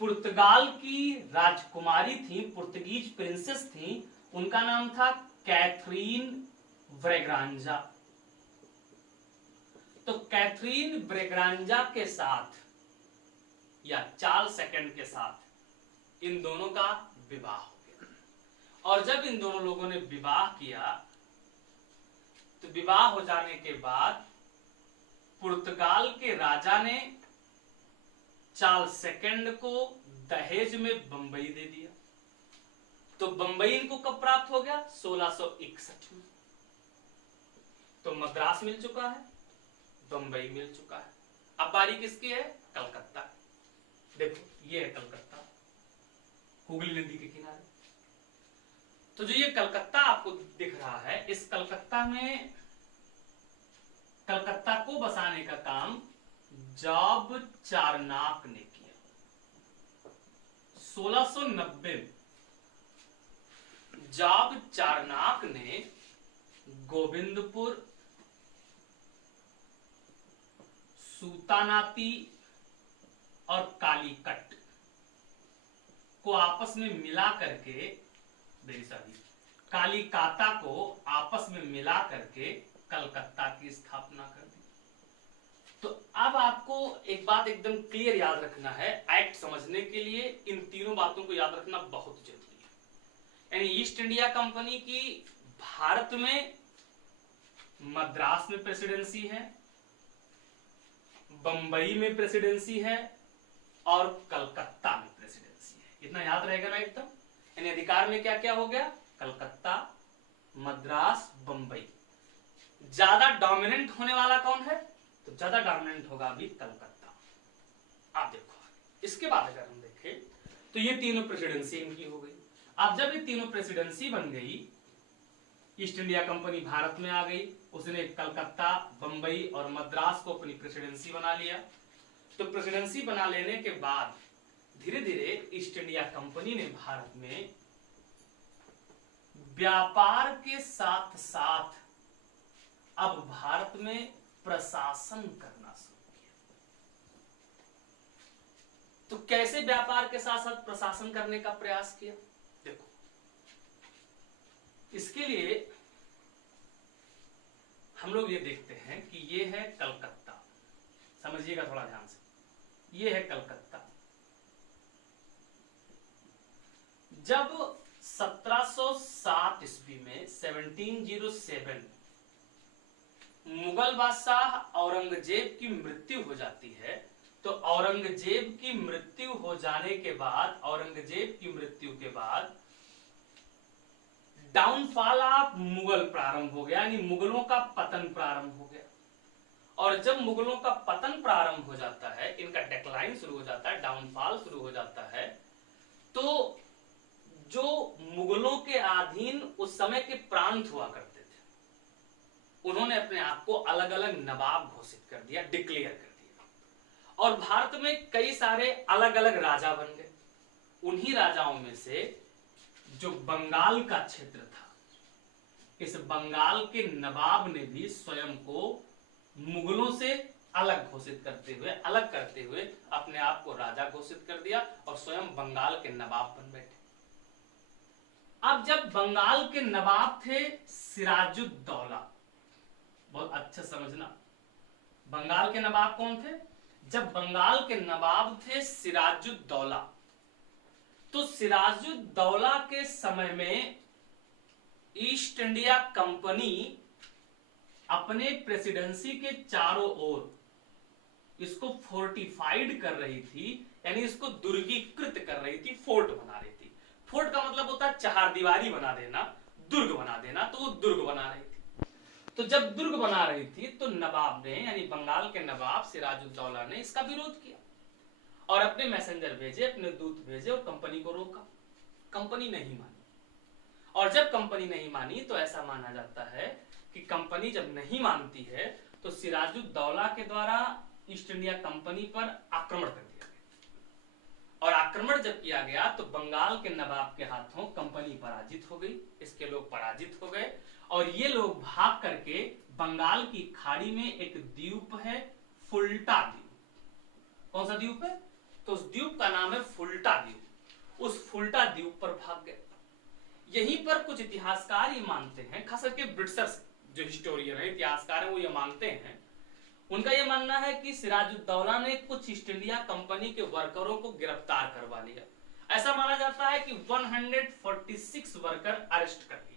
पुर्तगाल की राजकुमारी थी, पुर्तगीज प्रिंसेस थी, उनका नाम था कैथरीन ब्रेग्रांजा। तो कैथरीन ब्रेग्रांजा के साथ या चार्ल्स सेकंड के साथ इन दोनों का विवाह हो गया, और जब इन दोनों लोगों ने विवाह किया तो विवाह हो जाने के बाद पुर्तगाल के राजा ने चार्ल्स सेकंड को दहेज में बंबई दे दिया। तो बंबई इनको कब प्राप्त हो गया? 1661 में। तो मद्रास मिल चुका है, बंबई मिल चुका है। अब बारी किसकी है? कलकत्ता। देखो ये है कलकत्ता, हुगली नदी के किनारे। तो जो ये कलकत्ता आपको दिख रहा है, इस कलकत्ता में, कलकत्ता को बसाने का काम जॉब चारनाक ने किया। 1690 में जॉब चारनाक ने गोविंदपुर, सूतानाती और कालीकट को आपस में मिला करके, कालीकाता को आपस में मिला करके कलकत्ता की स्थापना कर दी। तो अब आपको एक बात एकदम क्लियर याद रखना है, एक्ट समझने के लिए इन तीनों बातों को याद रखना बहुत जरूरी है। यानी ईस्ट इंडिया कंपनी की भारत में, मद्रास में प्रेसिडेंसी है, बंबई में प्रेसिडेंसी है, और कलकत्ता में प्रेसिडेंसी है। इतना याद रहेगा ना एकदम। यानी अधिकार में क्या क्या हो गया? कलकत्ता, मद्रास, बंबई। ज्यादा डोमिनेंट होने वाला कौन है? तो ज्यादा डोमिनेंट होगा अभी कलकत्ता। आप देखो इसके बाद अगर हम देखें तो ये तीनों प्रेसिडेंसी इनकी हो गई। अब जब ये तीनों प्रेसिडेंसी बन गई, ईस्ट इंडिया कंपनी भारत में आ गई, उसने कलकत्ता, बंबई और मद्रास को अपनी प्रेसिडेंसी बना लिया। तो प्रेसिडेंसी बना लेने के बाद धीरे धीरे ईस्ट इंडिया कंपनी ने भारत में व्यापार के साथ साथ अब भारत में प्रशासन करना शुरू किया। तो कैसे व्यापार के साथ साथ प्रशासन करने का प्रयास किया? देखो, इसके लिए हम लोग ये देखते हैं कि ये है कलकत्ता, समझिएगा थोड़ा ध्यान से, ये है कलकत्ता। जब 1707 ईस्वी में 1707 मुगल बादशाह औरंगजेब की मृत्यु हो जाती है, तो औरंगजेब की मृत्यु हो जाने के बाद, औरंगजेब की मृत्यु के बाद डाउनफॉल ऑफ मुगल प्रारंभ हो गया, यानी मुगलों का पतन प्रारंभ हो गया। और जब मुगलों का पतन प्रारंभ हो जाता है, इनका डेक्लाइन शुरू हो जाता है, डाउनफॉल शुरू हो जाता है, तो जो मुगलों के अधीन उस समय के प्रांत हुआ करते थे, उन्होंने अपने आप को अलग अलग नवाब घोषित कर दिया, डिक्लेयर कर दिया, और भारत में कई सारे अलग अलग राजा बन गए। उन्हीं राजाओं में से जो बंगाल का क्षेत्र था, इस बंगाल के नवाब ने भी स्वयं को मुगलों से अलग घोषित करते हुए, अलग करते हुए अपने आप को राजा घोषित कर दिया और स्वयं बंगाल के नवाब बन बैठे। अब जब बंगाल के नवाब थे सिराजुद्दौला, बहुत अच्छा समझना, बंगाल के नवाब कौन थे? जब बंगाल के नवाब थे सिराजुद्दौला, तो सिराजुद्दौला के समय में ईस्ट इंडिया कंपनी अपने प्रेसिडेंसी के चारों ओर इसको फोर्टिफाइड कर रही थी, यानी इसको दुर्गीकृत कर रही थी, फोर्ट बना रही थी। फोर्ट का मतलब होता है चारदीवारी बना देना, दुर्ग बना देना, तो वो दुर्ग बना रही थी। तो जब दुर्ग बना रही थी तो नवाब ने, यानी बंगाल के नवाब सिराजुद्दौला ने इसका विरोध किया और अपने मैसेंजर भेजे, अपने दूत भेजे और कंपनी को रोका। कंपनी नहीं मानी, और जब कंपनी नहीं मानी तो ऐसा माना जाता है कि कंपनी जब नहीं मानती है तो सिराजुद्दौला के द्वारा ईस्ट इंडिया कंपनी पर आक्रमण कर दिया गया। और आक्रमण जब किया गया तो बंगाल के नवाब के हाथों कंपनी पराजित हो गई, इसके लोग पराजित हो गए और ये लोग भाग करके बंगाल की खाड़ी में एक द्वीप है फुल्टा द्वीप। कौन सा द्वीप है? तो उस द्वीप का नाम है फुल्टा द्वीप। उस फुल्टा द्वीप पर भाग गए। यहीं पर कुछ इतिहासकार ये मानते हैं, खास करके ब्रिटिशर्स जो हिस्टोरियन है, इतिहासकार है, वो ये मानते हैं, उनका ये मानना है कि सिराजुद्दौला ने कुछ ईस्ट इंडिया कंपनी के वर्करों को गिरफ्तार करवा लिया। ऐसा माना जाता है कि 146 वर्कर अरेस्ट कर लिए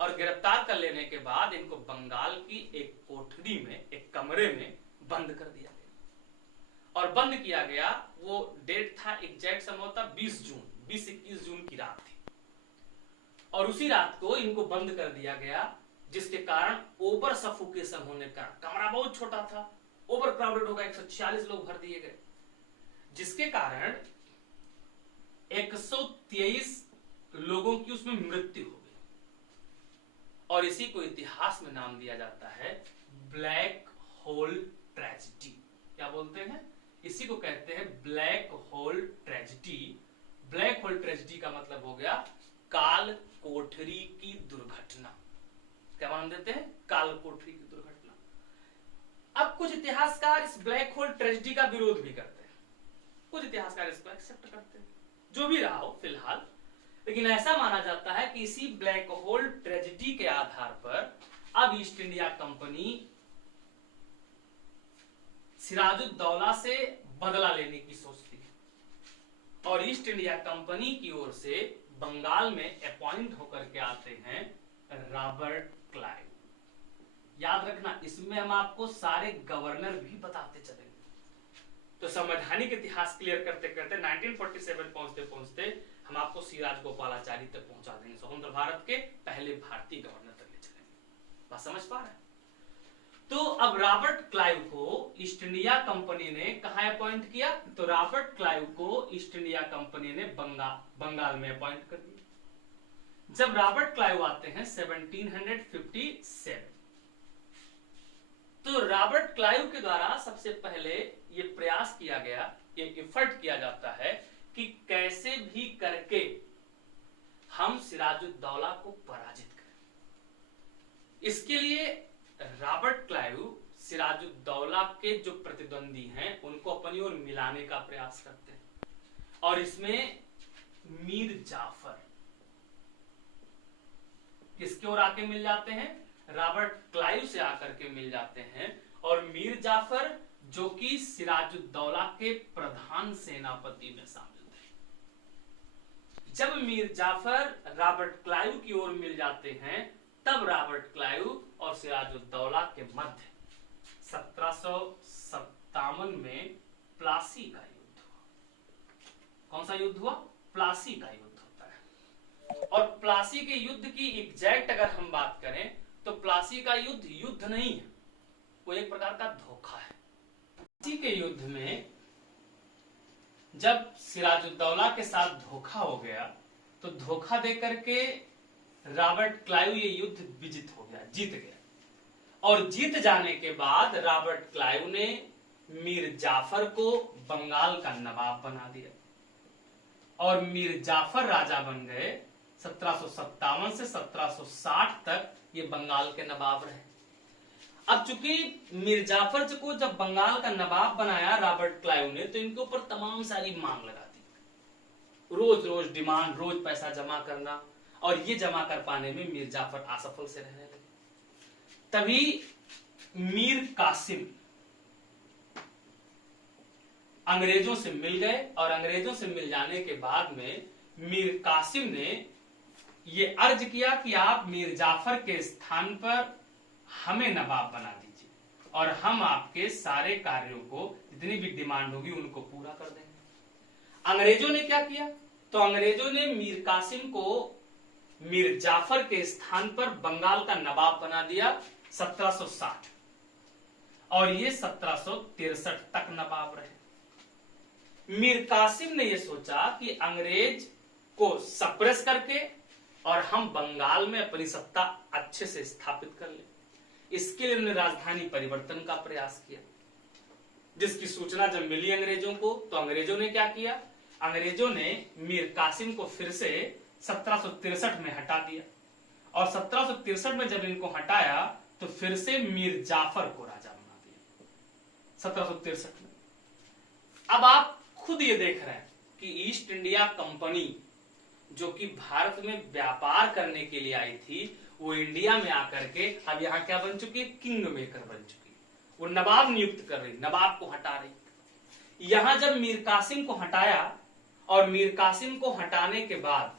और गिरफ्तार कर लेने के बाद इनको बंगाल की एक कोठरी में, एक कमरे में बंद कर दिया गया। और बंद किया गया, वो डेट था एग्जैक्ट संभवतः 20-21 जून की रात थी, और उसी रात को इनको बंद कर दिया गया, जिसके कारण ओवर सफोकेशन होने का, कमरा बहुत छोटा था, ओवर क्राउडेड हो गया, 146 लोग भर दिए गए, जिसके कारण 123 लोगों की उसमें मृत्यु हो गई। और इसी को इतिहास में नाम दिया जाता है ब्लैक होल ट्रेजेडी। क्या बोलते हैं? इसी को कहते हैं black hole tragedy. Black hole tragedy का मतलब हो गया काल कोठरी की दुर्घटना। क्या मान देते हैं? काल कोठरी की दुर्घटना। अब कुछ इतिहासकार इस ब्लैक होल ट्रेजेडी का विरोध भी करते हैं, कुछ इतिहासकार इसको एक्सेप्ट करते हैं, जो भी रहा हो फिलहाल। लेकिन ऐसा माना जाता है कि इसी ब्लैक होल ट्रेजेडी के आधार पर अब ईस्ट इंडिया कंपनी सिराजुद्दौला से बदला लेने की सोचती है और ईस्ट इंडिया कंपनी की ओर से बंगाल में अपॉइंट होकर के आते हैं रॉबर्ट क्लाइव। याद रखना, इसमें हम आपको सारे गवर्नर भी बताते चलेंगे। तो संवैधानिक इतिहास क्लियर करते करते 1947 पहुंचते पहुंचते हम आपको सिराज गोपालाचारी तक पहुंचा देंगे, स्वतंत्र भारत के पहले भारतीय गवर्नर तक ले चलेंगे। बात समझ पा रहे हैं? तो अब रॉबर्ट क्लाइव को ईस्ट इंडिया कंपनी ने कहां अपॉइंट किया? तो रॉबर्ट क्लाइव को ईस्ट इंडिया कंपनी ने बंगाल में अपॉइंट कर दिया। जब रॉबर्ट क्लाइव आते हैं 1757, तो रॉबर्ट क्लाइव के द्वारा सबसे पहले ये प्रयास किया गया, ये एफर्ट किया जाता है कि कैसे भी करके हम सिराजुद्दौला को पराजित करें। इसके लिए रॉबर्ट क्लाइव सिराजुद्दौला के जो प्रतिद्वंदी हैं उनको अपनी ओर मिलाने का प्रयास करते हैं और इसमें मीर जाफर किसके ओर आके मिल जाते हैं, रॉबर्ट क्लाइव से आकर के मिल जाते हैं। और मीर जाफर जो कि सिराजुद्दौला के प्रधान सेनापति में शामिल थे। जब मीर जाफर रॉबर्ट क्लाइव की ओर मिल जाते हैं तब रॉबर्ट क्लाइव और सिराजुद्दौला के मध्य 1757 में प्लासी का युद्ध हुआ। कौन सा युद्ध हुआ? प्लासी का युद्ध होता है। और प्लासी के युद्ध की एग्जैक्ट अगर हम बात करें तो प्लासी का युद्ध नहीं है, वो एक प्रकार का धोखा है। प्लासी के युद्ध में जब सिराजुद्दौला के साथ धोखा हो गया तो धोखा देकर के रॉबर्ट क्लाइव ये युद्ध विजित हो गया, जीत गया। और जीत जाने के बाद रॉबर्ट क्लाइव ने मीर जाफर को बंगाल का नवाब बना दिया और मीर जाफर राजा बन गए। 1757 से 1760 तक ये बंगाल के नवाब रहे। अब चूंकि मीर जाफर को जब बंगाल का नवाब बनाया रॉबर्ट क्लाइव ने तो इनके ऊपर तमाम सारी मांग लगा दी, रोज रोज डिमांड, रोज पैसा जमा करना, और ये जमा कर पाने में मीर जाफर असफल से रहने लगे। तभी मीर कासिम अंग्रेजों से मिल गए और अंग्रेजों से मिल जाने के बाद में मीर कासिम ने ये अर्ज किया कि आप मीर जाफर के स्थान पर हमें नवाब बना दीजिए और हम आपके सारे कार्यों को, जितनी भी डिमांड होगी उनको पूरा कर देंगे। अंग्रेजों ने क्या किया? तो अंग्रेजों ने मीर कासिम को मीर जाफर के स्थान पर बंगाल का नवाब बना दिया 1760 और ये 1763 तक नवाब रहे। मीर कासिम ने यह सोचा कि अंग्रेज को सप्रेस करके और हम बंगाल में अपनी सत्ता अच्छे से स्थापित कर ले। इसके लिए उन्होंने राजधानी परिवर्तन का प्रयास किया, जिसकी सूचना जब मिली अंग्रेजों को तो अंग्रेजों ने क्या किया? अंग्रेजों ने मीर कासिम को फिर से 1763 में हटा दिया और 1763 में जब इनको हटाया तो फिर से मीर जाफर को राजा बना दिया 1763 में। अब आप खुद ये देख रहे हैं कि ईस्ट इंडिया कंपनी जो कि भारत में व्यापार करने के लिए आई थी वो इंडिया में आकर के अब यहाँ क्या बन चुकी है? किंग मेकर बन चुकी है। वो नवाब नियुक्त कर रही, नवाब को हटा रही। यहां जब मीर कासिम को हटाया और मीर कासिम को हटाने के बाद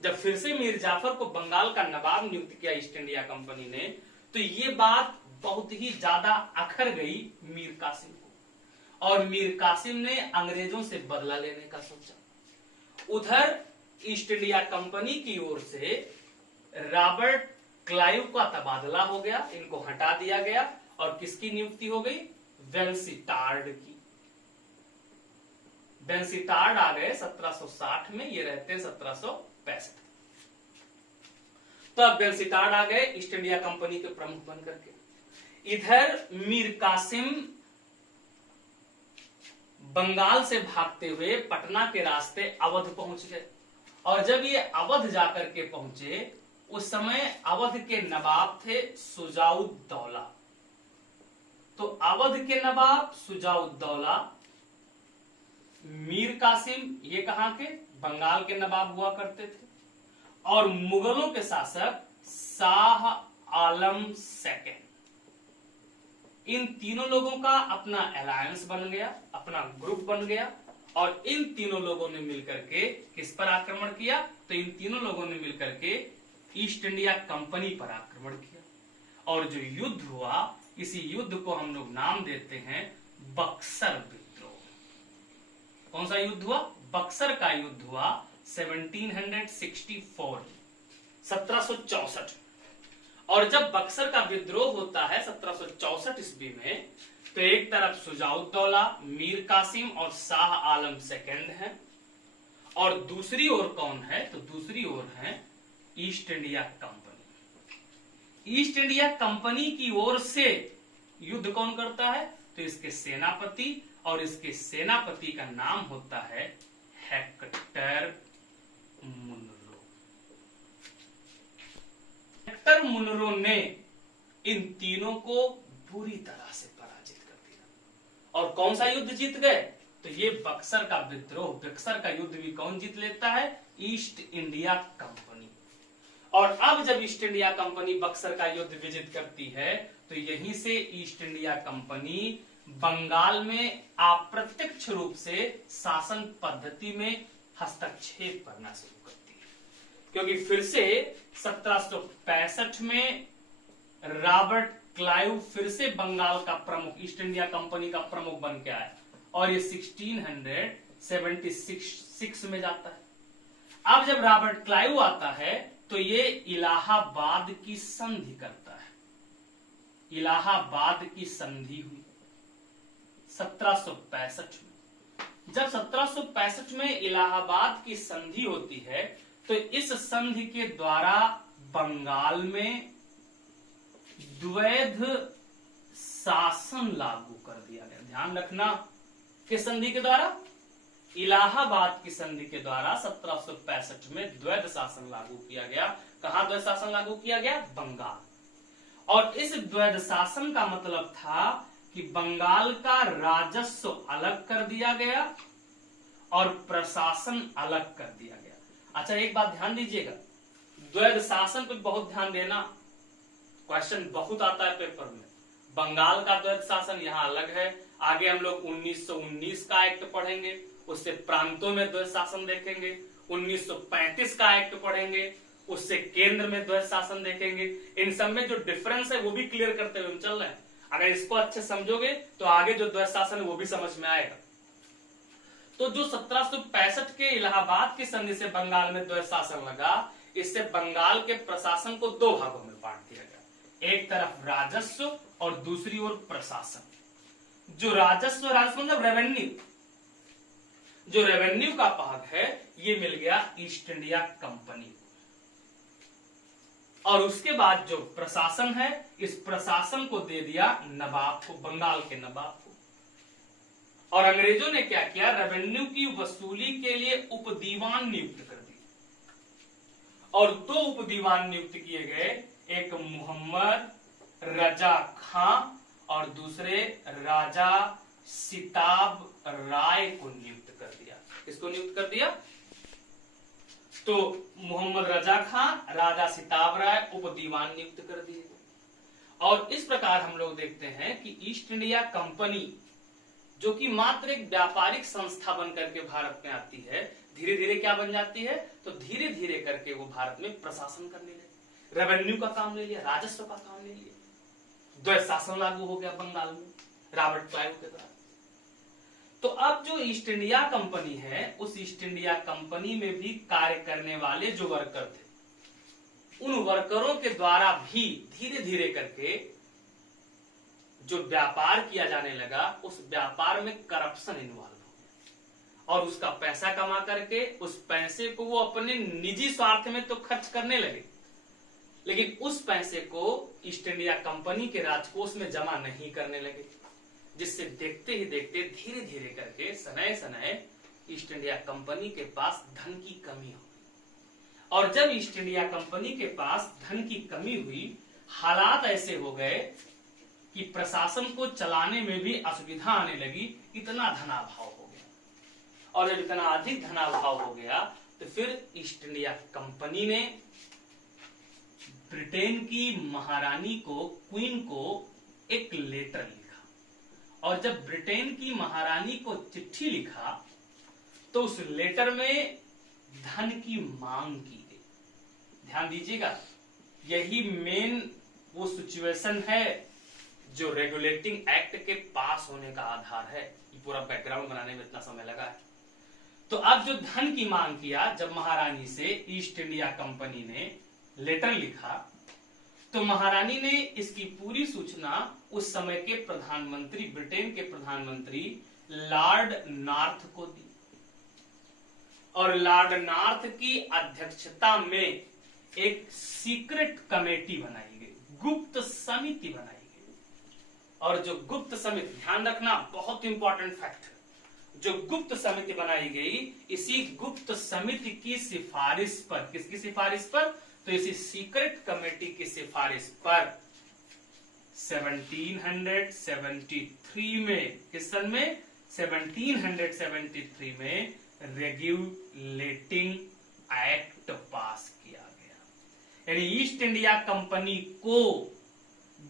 जब फिर से मीर जाफर को बंगाल का नवाब नियुक्त किया ईस्ट इंडिया कंपनी ने, तो ये बात बहुत ही ज्यादा अखर गई मीर कासिम को और मीर कासिम ने अंग्रेजों से बदला लेने का सोचा। उधर ईस्ट इंडिया कंपनी की ओर से रॉबर्ट क्लाइव का तबादला हो गया, इनको हटा दिया गया और किसकी नियुक्ति हो गई? वेंसिटार्ड की। वेंसिटार्ड आ गए 1760 में, ये रहते हैं 1765। तो अब वेंसिटार्ड आ गए ईस्ट इंडिया कंपनी के प्रमुख बनकर के। इधर मीर कासिम बंगाल से भागते हुए पटना के रास्ते अवध पहुंच गए और जब ये अवध जाकर के पहुंचे उस समय अवध के नवाब थे सुजाउद्दौला। तो अवध के नवाब सुजाउद्दौला, मीर कासिम ये कहां के? बंगाल के नवाब हुआ करते थे और मुगलों के शासक शाह आलम सेकंड। इन तीनों लोगों का अपना अलायंस बन गया, अपना ग्रुप बन गया और इन तीनों लोगों ने मिलकर के किस पर आक्रमण किया? तो इन तीनों लोगों ने मिलकर के ईस्ट इंडिया कंपनी पर आक्रमण किया और जो युद्ध हुआ इसी युद्ध को हम लोग नाम देते हैं बक्सर विद्रोह। कौन सा युद्ध हुआ? बक्सर का युद्ध हुआ 1764 और जब बक्सर का विद्रोह होता है 1764 ईस्वी में तो एक तरफ सुजाउद्दौला, मीर कासिम और शाह आलम सेकंड है और दूसरी ओर कौन है? तो दूसरी ओर है east India company. East India company की ओर से युद्ध कौन करता है? तो इसके सेनापति, और इसके सेनापति का नाम होता है हेक्टर मुनरो। विक्टर मुनरो ने इन तीनों को बुरी तरह से पराजित कर दिया। और कौन सा युद्ध जीत गए? तो ये बक्सर का विद्रोह, बक्सर का युद्ध भी कौन जीत लेता है? East India company. और अब जब ईस्ट इंडिया कंपनी बक्सर का युद्ध विजित करती है तो यहीं से ईस्ट इंडिया कंपनी बंगाल में अप्रत्यक्ष रूप से शासन पद्धति में हस्तक्षेप करना शुरू करती है, क्योंकि फिर से 1765 में रॉबर्ट क्लाइव फिर से बंगाल का प्रमुख, ईस्ट इंडिया कंपनी का प्रमुख बन के आया और ये 1676 में जाता है। अब जब रॉबर्ट क्लाइव आता है तो ये इलाहाबाद की संधि करता है। इलाहाबाद की संधि हुई 1765 में। जब 1765 में इलाहाबाद की संधि होती है तो इस संधि के द्वारा बंगाल में द्वैध शासन लागू कर दिया गया। ध्यान रखना, किस संधि के द्वारा? इलाहाबाद की संधि के द्वारा 1765 में द्वैध शासन लागू किया गया। कहां द्वैध शासन लागू किया गया? बंगाल। और इस द्वैध शासन का मतलब था कि बंगाल का राजस्व अलग कर दिया गया और प्रशासन अलग कर दिया गया। अच्छा, एक बात ध्यान दीजिएगा, द्वैध शासन पे बहुत ध्यान देना, क्वेश्चन बहुत आता है पेपर में। बंगाल का द्वैध शासन यहाँ अलग है। आगे हम लोग 1919 का एक्ट पढ़ेंगे, उससे प्रांतों में द्वैध शासन देखेंगे। 1935 का एक्ट पढ़ेंगे, उससे केंद्र में द्वैध शासन देखेंगे। इन सब में जो डिफरेंस है वो भी क्लियर करते हुए हम चल रहे हैं। अगर इसको अच्छे समझोगे तो आगे जो द्वैध शासन है वो भी समझ में आएगा। तो जो 1765 के इलाहाबाद की संधि से बंगाल में द्वैध शासन लगा, इससे बंगाल के प्रशासन को दो भागों में बांट दिया गया, एक तरफ राजस्व और दूसरी ओर प्रशासन। जो राजस्व मतलब रेवेन्यू, जो रेवेन्यू का भाग है ये मिल गया ईस्ट इंडिया कंपनी को। और उसके बाद जो प्रशासन है, इस प्रशासन को दे दिया नवाब को, बंगाल के नवाब को। और अंग्रेजों ने क्या किया? रेवेन्यू की वसूली के लिए उपदीवान नियुक्त कर दिए। और दो उपदीवान नियुक्त किए गए, एक मोहम्मद रजा खां और दूसरे राजा सिताब राय को नियुक्त कर दिया। किसको नियुक्त कर दिया? तो मोहम्मद रजा खां, राजा सिताब राय उपदीवान नियुक्त कर दिए। और इस प्रकार हम लोग देखते हैं कि ईस्ट इंडिया कंपनी जो कि मात्र एक व्यापारिक संस्था बनकर के भारत में आती है, धीरे धीरे क्या बन जाती है? तो धीरे धीरे करके वो भारत में प्रशासन करने लगे, रेवेन्यू का काम ले लिया, राजस्व का काम ले लिया, द्वैध शासन लागू हो गया बंगाल में रॉबर्ट क्लाइव के द्वारा। तो अब जो ईस्ट इंडिया कंपनी है, उस ईस्ट इंडिया कंपनी में भी कार्य करने वाले जो वर्कर थे, उन वर्करों के द्वारा भी धीरे धीरे करके जो व्यापार किया जाने लगा, उस व्यापार में करप्शन इन्वॉल्व हो गया और उसका पैसा कमा करके उस पैसे को वो अपने निजी स्वार्थ में तो खर्च करने लगे, लेकिन उस पैसे को ईस्ट इंडिया कंपनी के राजकोष में जमा नहीं करने लगे, जिससे देखते ही देखते धीरे धीरे करके सनय सनय ईस्ट इंडिया कंपनी के पास धन की कमी हो गई। और जब ईस्ट इंडिया कंपनी के पास धन की कमी हुई, हालात ऐसे हो गए कि प्रशासन को चलाने में भी असुविधा आने लगी, इतना धनाभाव हो गया। और जब इतना अधिक धनाभाव हो गया तो फिर ईस्ट इंडिया कंपनी ने ब्रिटेन की महारानी को, क्वीन को एक लेटर लिखा। और जब ब्रिटेन की महारानी को चिट्ठी लिखा तो उस लेटर में धन की मांग की गई। ध्यान दीजिएगा, यही मेन वो सिचुएशन है जो रेगुलेटिंग एक्ट के पास होने का आधार है। ये पूरा बैकग्राउंड बनाने में इतना समय लगा है। तो अब जो धन की मांग किया, जब महारानी से ईस्ट इंडिया कंपनी ने लेटर लिखा, तो महारानी ने इसकी पूरी सूचना उस समय के प्रधानमंत्री, ब्रिटेन के प्रधानमंत्री लॉर्ड नॉर्थ को दी। और लॉर्ड नॉर्थ की अध्यक्षता में एक सीक्रेट कमेटी बनाई गई, गुप्त समिति बनाई गई। और जो गुप्त समिति, ध्यान रखना बहुत इंपॉर्टेंट फैक्ट है, जो गुप्त समिति बनाई गई, इसी गुप्त समिति की सिफारिश पर, किसकी सिफारिश पर? तो इसी सीक्रेट कमेटी की सिफारिश पर 1773 में, किस सन में, 1773 में रेगुलेटिंग एक्ट पास किया गया। यानी ईस्ट इंडिया कंपनी को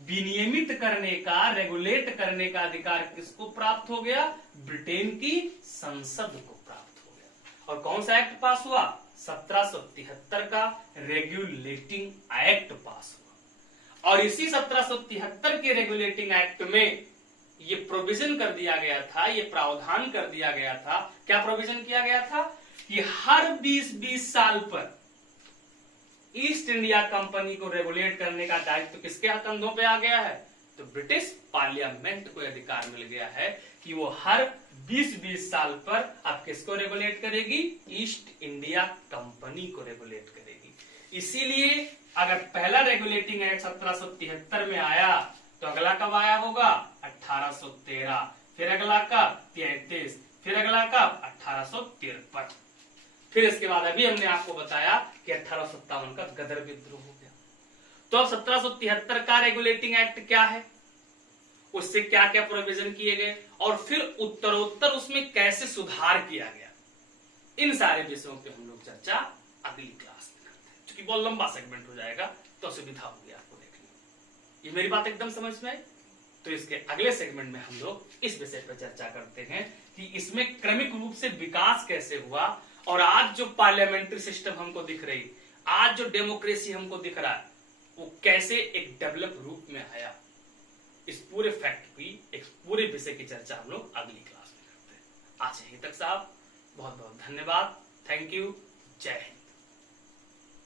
विनियमित करने का, रेगुलेट करने का अधिकार किसको प्राप्त हो गया? ब्रिटेन की संसद को प्राप्त हो गया। और कौन सा एक्ट पास हुआ? 1773 का रेगुलेटिंग एक्ट पास हुआ। और इसी 1773 के रेगुलेटिंग एक्ट में ये प्रोविजन कर दिया गया था, ये प्रावधान कर दिया गया था। क्या प्रोविजन किया गया था? कि हर 20-20 साल पर ईस्ट इंडिया कंपनी को रेगुलेट करने का दायित्व किसके कंधों पे आ गया है? तो ब्रिटिश पार्लियामेंट को अधिकार मिल गया है कि वो हर 20-20 साल पर अब किसको रेगुलेट करेगी? ईस्ट इंडिया कंपनी को रेगुलेट करेगी। इसीलिए अगर पहला रेगुलेटिंग एक्ट 1773 में आया तो अगला कब आया होगा? 1813। फिर अगला कब? 33। फिर अगला कब? 1853। फिर इसके बाद अभी हमने आपको बताया कि 1857 का गदर विद्रोह हो गया। तो अब 1773 का रेगुलेटिंग एक्ट क्या है, उससे क्या क्या प्रोविजन किए गए, और फिर उत्तरोत्तर उसमें कैसे सुधार किया गया, इन सारे विषयों पे हम लोग चर्चा अगली क्लास में करते हैं। क्योंकि बहुत लंबा सेगमेंट हो जाएगा तो असुविधा होगी आपको देखने। ये मेरी बात एकदम समझ में आई? तो इसके अगले सेगमेंट में हम लोग इस विषय पर चर्चा करते हैं कि इसमें क्रमिक रूप से विकास कैसे हुआ, और आज जो पार्लियामेंट्री सिस्टम हमको दिख रही, आज जो डेमोक्रेसी हमको दिख रहा है, वो कैसे एक डेवलप रूप में आया। इस पूरे फैक्ट की, एक पूरे विषय की चर्चा हम लोग अगली क्लास में करते हैं। आज यहीं तक साहब, बहुत बहुत धन्यवाद। Thank you. जय हिंद।